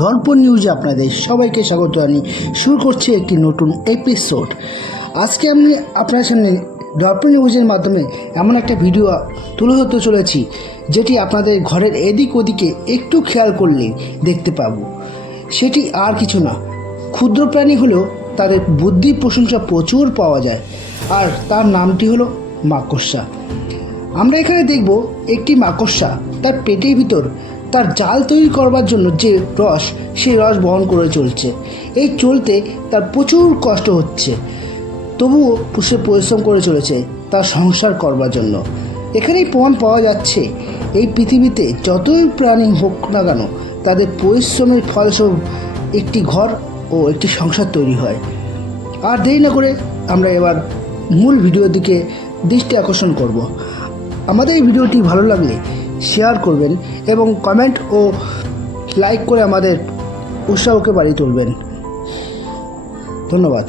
দর্পণ নিউজে আপনাদের সবাইকে স্বাগত জানিয়ে শুরু করছি একটি নতুন এপিসোড। আজকে আমি আপনার সামনে দর্পণ নিউজের মাধ্যমে এমন একটা ভিডিও তুলে ধরতে চলেছি যেটি আপনাদের ঘরের এদিক ওদিকে একটু খেয়াল করলে দেখতে পাবো। সেটি আর কিছু না, ক্ষুদ্র প্রাণী হলেও তাদের বুদ্ধির প্রশংসা প্রচুর পাওয়া যায়, আর তার নামটি হলো মাকড়সা। আমরা এখানে দেখব একটি মাকড়সা তার পেটের ভিতর তার জাল তৈরি করবার জন্য যে রস, সেই রস বহন করে চলছে। এই চলতে তার প্রচুর কষ্ট হচ্ছে, তবুও সে পরিশ্রম করে চলেছে তার সংসার করবার জন্য। এখানেই প্রমাণ পাওয়া যাচ্ছে এই পৃথিবীতে যতই প্রাণী হোক না কেন, তাদের পরিশ্রমের ফলস্বরূপ একটি ঘর ও একটি সংসার তৈরি হয়। আর দেরি না করে আমরা এবার মূল ভিডিওর দিকে দৃষ্টি আকর্ষণ করব। আমাদের এই ভিডিওটি ভালো লাগলে শেয়ার করবেন এবং কমেন্ট ও লাইক করে আমাদের উৎসাহকে বাড়িয়ে তুলবেন। ধন্যবাদ।